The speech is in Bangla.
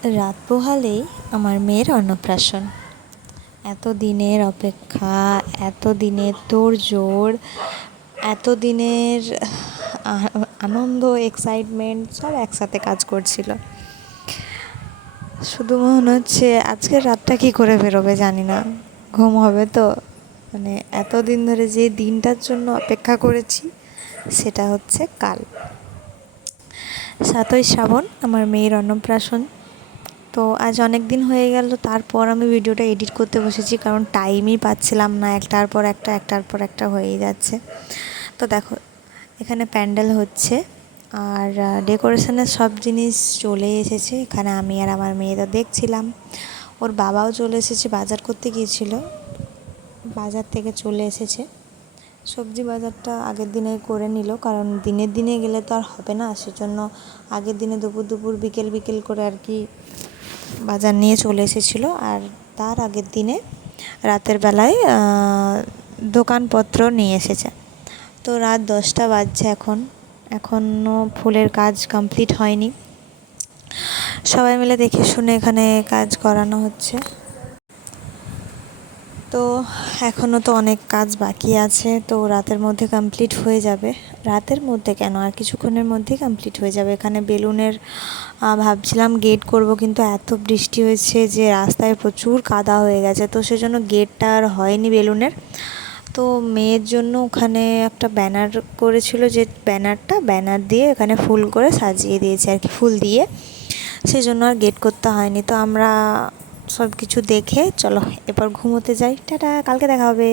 রাত পোহালেই আমার মেয়ের অন্নপ্রাশন। এত দিনের অপেক্ষা, এত দিনের তোড়জোড়, এত দিনের আনন্দ, এক্সাইটমেন্ট সব একসাথে কাজ করছিল। শুধু মনে হচ্ছে আজকের রাতটা কী করে বেরোবে জানি না, ঘুম হবে তো। মানে এতদিন ধরে যে দিনটার জন্য অপেক্ষা করেছি সেটা হচ্ছে কাল 7ই শ্রাবণ আমার মেয়ের অন্নপ্রাশন। তো আজ অনেক দিন হয়ে গেল, তারপর আমি ভিডিওটা এডিট করতে বসেছি, কারণ টাইমই পাচ্ছিলাম না, একটার পর একটা হয়েই যাচ্ছে। তো দেখো এখানে প্যান্ডেল হচ্ছে আর ডেকোরেশনের সব জিনিস চলে এসেছে। এখানে আমি আর আমার মেয়ে তো দেখছিলাম, ওর বাবাও চলে এসেছে, বাজার করতে গিয়েছিল, বাজার থেকে চলে এসেছে। সবজি বাজারটা আগের দিনে করে নিল, কারণ দিনের দিনে গেলে তো আর হবে না, সেজন্য আগের দিনে দুপুর বিকেল করে আর কি বাজার নিয়ে চলে এসেছিলো। আর তার আগের দিনে রাতের বেলায় দোকানপত্র নিয়ে এসেছে। তো রাত 10টা বাজছে, এখনও ফুলের কাজ কমপ্লিট হয়নি। সবাই মিলে দেখে শুনে এখানে কাজ করানো হচ্ছে। তো এখনও তো অনেক কাজ বাকি আছে, তো রাতের মধ্যে কমপ্লিট হয়ে যাবে। রাতের মধ্যে কেন, আর কিছুক্ষণের মধ্যেই কমপ্লিট হয়ে যাবে। এখানে বেলুনের ভাবছিলাম গেট করব, কিন্তু এত বৃষ্টি হয়েছে যে রাস্তায় প্রচুর কাদা হয়ে গেছে, তো সেজন্য গেটটা আর হয়নি বেলুনের। তো মেয়ের জন্য ওখানে একটা ব্যানার করেছিল, যে ব্যানার দিয়ে এখানে ফুল করে সাজিয়ে দিয়েছে আর কি, ফুল দিয়ে, সেই জন্য আর গেট করতে হয়নি। তো আমরা সব কিছু দেখে চলো এবার ঘুমোতে যাই। টাটা, কালকে দেখা হবে।